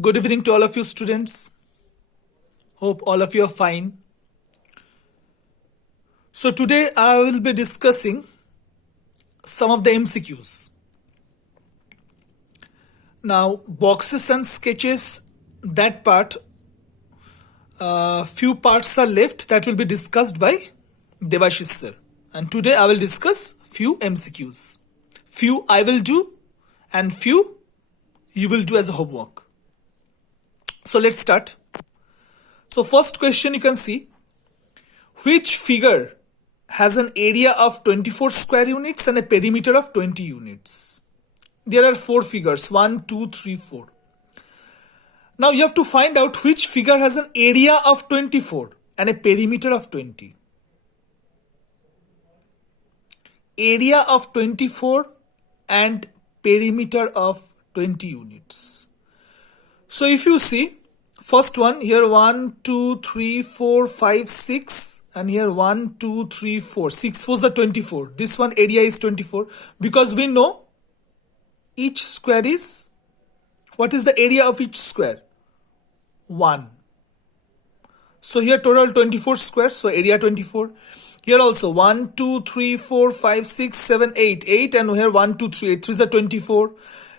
Good evening to all of you students. Hope all of you are fine. So today I will be discussing some of the MCQs. Now boxes and sketches, that part, few parts are left that will be discussed by Devashish sir. And today I will discuss few MCQs. Few I will do and few you will do as a homework. So let's start. So first question you can see, which figure has an area of 24 square units and a perimeter of 20 units? There are four figures, 1, 2, 3, 4. Now you have to find out which figure has an area of 24 and a perimeter of 20. Area of 24 and perimeter of 20 units. So if you see, first one here 1, 2, 3, 4, 5, 6 and here 1, 2, 3, 4. 6 was the 24. This one area is 24 because we know each square is, what is the area of each square? 1. So here total 24 squares, so area 24. Here also 1, 2, 3, 4, 5, 6, 7, 8. 8 and here 1, 2, 3. 8 3 is a 24.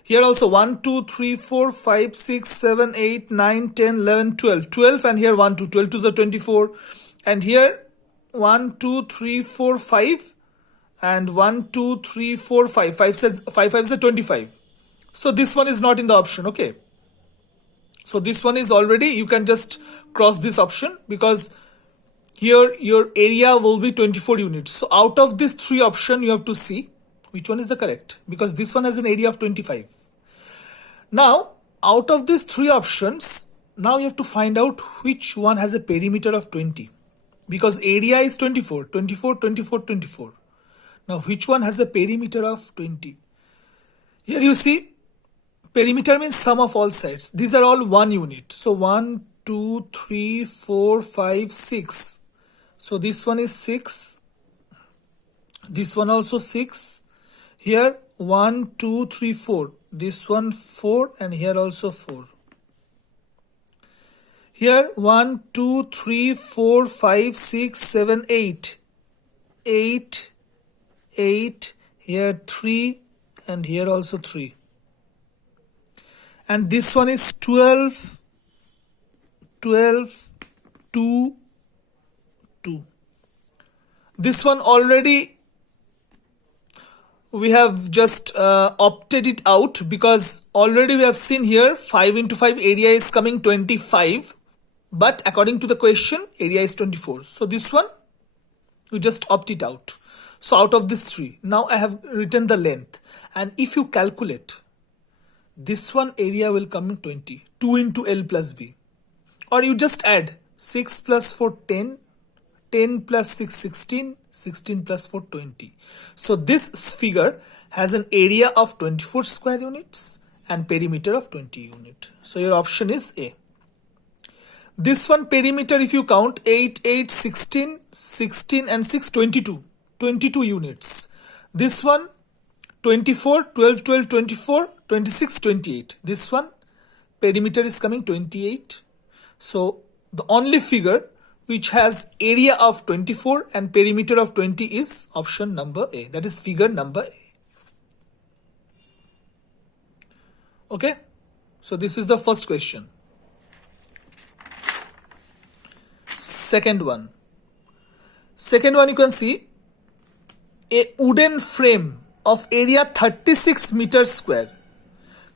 Here also 1, 2, 3, 4, 5, 6, 7, 8, 9, 10, 11, 12. 12 and here 1, 2. 12 to the 24. And here 1, 2, 3, 4, 5 and 1, 2, 3, 4, 5. 5 says 5 is a 25. So this one is not in the option, okay? So this one is already, you can just cross this option because here your area will be 24 units. So out of these three options, you have to see which one is the correct, because this one has an area of 25. Now, out of these three options, now you have to find out which one has a perimeter of 20. Because area is 24, 24, 24, 24. Now, which one has a perimeter of 20? Here you see, perimeter means sum of all sides. These are all 1 unit. So 1, 2, 3, 4, 5, 6. So this one is 6. This one also 6. Here 1, 2, 3, 4. This one 4 and here also 4. Here 1, 2, 3, 4, 5, 6, 7, 8. 8, 8. Here 3 and here also 3. And this one is 12, 12, 2, 2. This one already we have just opted it out because already we have seen here 5 into 5 area is coming 25, but according to the question area is 24. So this one you just opt it out. So out of these three, now I have written the length, and if you calculate, this one area will come in 20, 2 into L plus B, or you just add 6 plus 4 10, 10 plus 6 16, 16 plus 4 20. So this figure has an area of 24 square units and perimeter of 20 unit. So your option is A. This one perimeter, if you count 8, 8, 16, 16 and 6, 22. 22 units. This one 24, 12, 12, 24, 26, 28. This one perimeter is coming 28. So the only figure which has area of 24 and perimeter of 20 is option number A. That is figure number A. Okay. So this is the first question. Second one. Second one you can see a wooden frame of area 36 meters square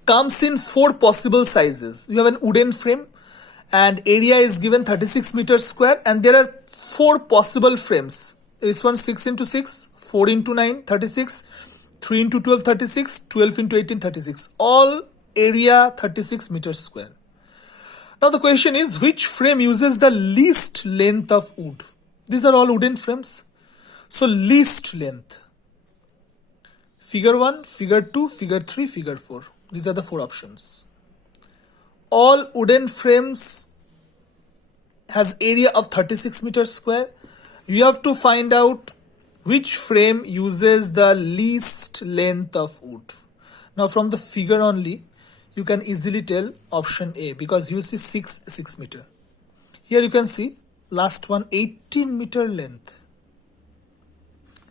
comes in 4 possible sizes. You have an wooden frame and area is given 36 meters square and there are 4 possible frames. This one 6 into 6, 4 into 9, 36, 3 into 12, 36, 12 into 18, 36. All area 36 meters square. Now the question is, which frame uses the least length of wood? These are all wooden frames. So least length. Figure 1, figure 2, figure 3, figure 4. These are the 4 options. All wooden frames has area of 36 meters square. You have to find out which frame uses the least length of wood. Now from the figure only, you can easily tell option A, because you see 6 meter. Here you can see last one 18 meter length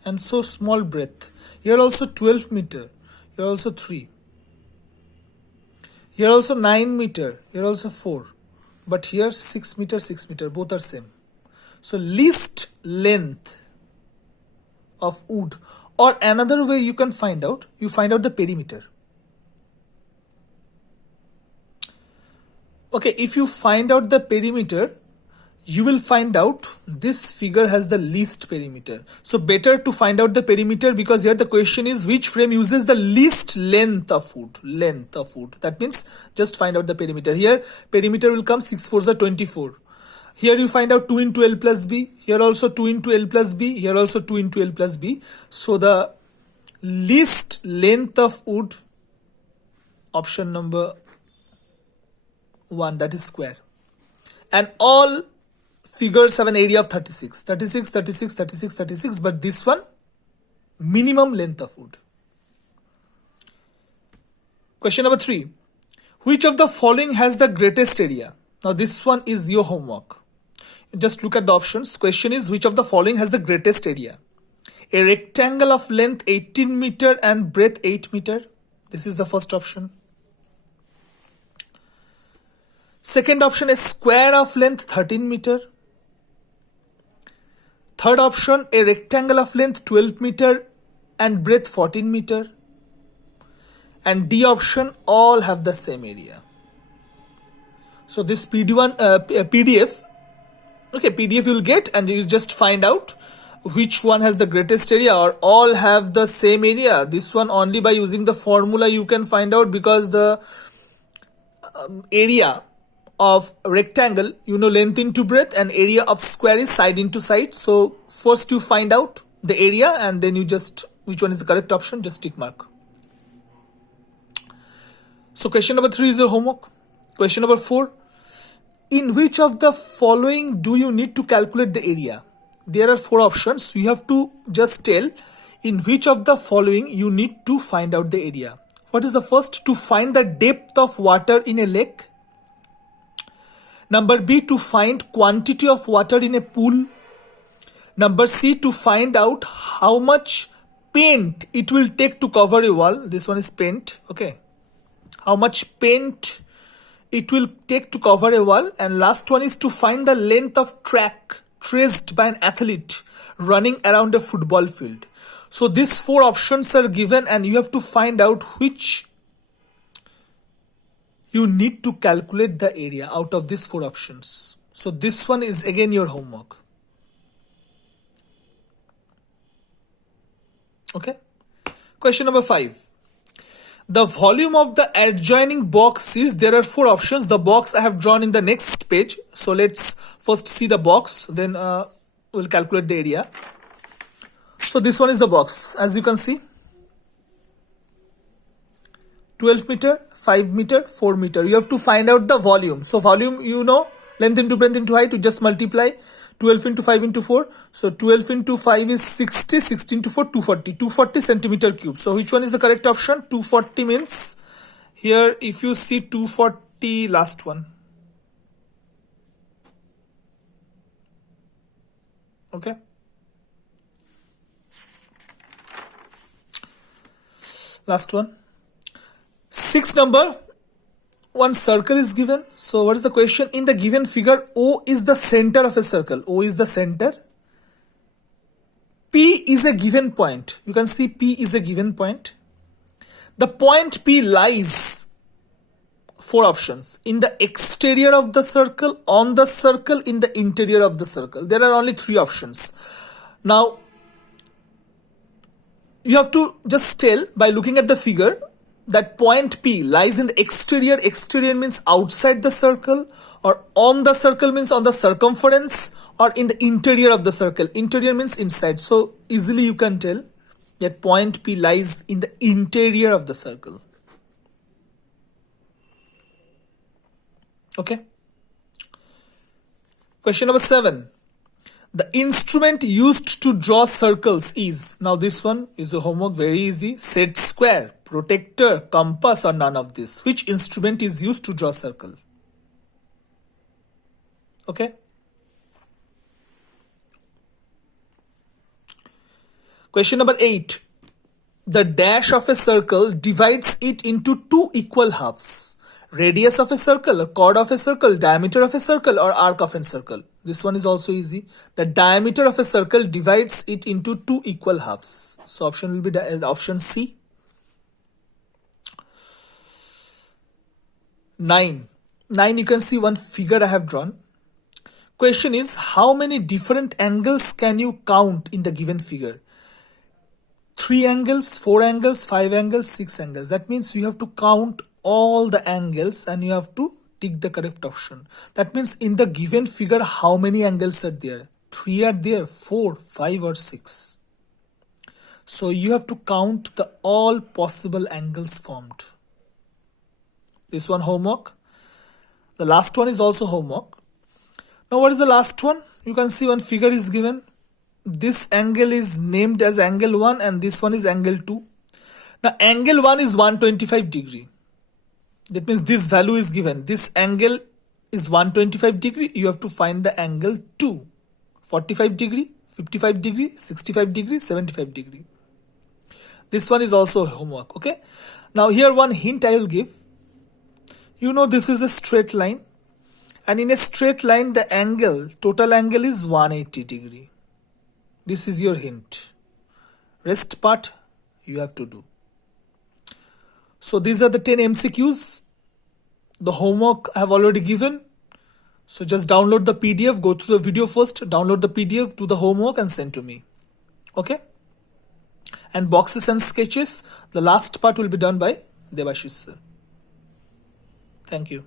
and so small breadth. Here also 12 meter, here also 3. Here also 9 meter, here also 4. But here 6 meter, both are same. So least length of wood, or another way you can find out, you find out the perimeter. Okay, if you find out the perimeter, you will find out this figure has the least perimeter. So better to find out the perimeter, because here the question is which frame uses the least length of wood. That means just find out the perimeter. Here perimeter will come 6 4s are 24. Here you find out 2 into L plus B. Here also 2 into L plus B. Here also 2 into L plus B. So the least length of wood, option number 1, that is square. And all figures have an area of 36, but this one minimum length of wood. Question number 3. Which of the following has the greatest area? Now this one is your homework. Just look at the options. Question is which of the following has the greatest area? A rectangle of length 18 meter and breadth 8 meter. This is the first option. Second option is square of length 13 meter. Third option, a rectangle of length 12 meter and breadth 14 meter. And D option, all have the same area. So this PDF you'll get, and you just find out which one has the greatest area, or all have the same area. This one only by using the formula you can find out, because the area of rectangle, length into breadth, and area of square is side into side. So first you find out the area, and then you just, which one is the correct option, just tick mark. So question number 3 is your homework. Question number 4. In which of the following do you need to calculate the area? There are 4 options. You have to just tell in which of the following you need to find out the area. What is the first? To find the depth of water in a lake. Number B, to find quantity of water in a pool. Number C, to find out how much paint it will take to cover a wall. This one is paint. Okay. How much paint it will take to cover a wall. And last one is to find the length of track traced by an athlete running around a football field. So these 4 options are given, and you have to find out which you need to calculate the area out of these 4 options. So this one is again your homework. Okay. Question number 5. The volume of the adjoining box is, there are 4 options. The box I have drawn in the next page. So let's first see the box, then we'll calculate the area. So this one is the box, as you can see. 12 meter, 5 meter, 4 meter. You have to find out the volume. So volume, length into breadth into height, you just multiply 12 into 5 into 4. So 12 into 5 is 60, 16 into 4, 240 centimeter cube. So which one is the correct option? 240 means, here if you see 240, last one. Okay. Last one. 6th number, one circle is given. So what is the question? In the given figure, O is the center of a circle. O is the center. P is a given point. You can see P is a given point. The point P lies, 4 options, in the exterior of the circle, on the circle, in the interior of the circle. There are only 3 options. Now, you have to just tell by looking at the figure that point P lies in the exterior. Exterior means outside the circle, or on the circle means on the circumference, or in the interior of the circle. Interior means inside. So easily you can tell that point P lies in the interior of the circle. Okay. Question number 7. The instrument used to draw circles is, now this one is a homework, very easy, set square. protractor, compass, or none of this? Which instrument is used to draw circle? Okay. Question number 8. The dash of a circle divides it into two equal halves. Radius of a circle, chord of a circle, diameter of a circle, or arc of a circle. This one is also easy. The diameter of a circle divides it into two equal halves. So option will be option C. 9. You can see one figure I have drawn. Question is, how many different angles can you count in the given figure? 3 angles, 4 angles, 5 angles, 6 angles. That means you have to count all the angles and you have to tick the correct option. That means in the given figure, how many angles are there? 3 are there, 4, 5 or 6. So you have to count the all possible angles formed. This one homework. The last one is also homework. Now what is the last one? You can see one figure is given. This angle is named as angle 1 and this one is angle 2. Now angle 1 is 125 degree. That means this value is given. This angle is 125 degree. You have to find the angle 2. 45 degree, 55 degree, 65 degree, 75 degree. This one is also homework. Okay. Now here one hint I will give. You know this is a straight line. And in a straight line the angle, total angle is 180 degree. This is your hint. Rest part you have to do. So these are the 10 MCQs. The homework I have already given. So just download the PDF, go through the video first, download the PDF, do the homework and send to me. Okay? And boxes and sketches, the last part will be done by Debashish sir. Thank you.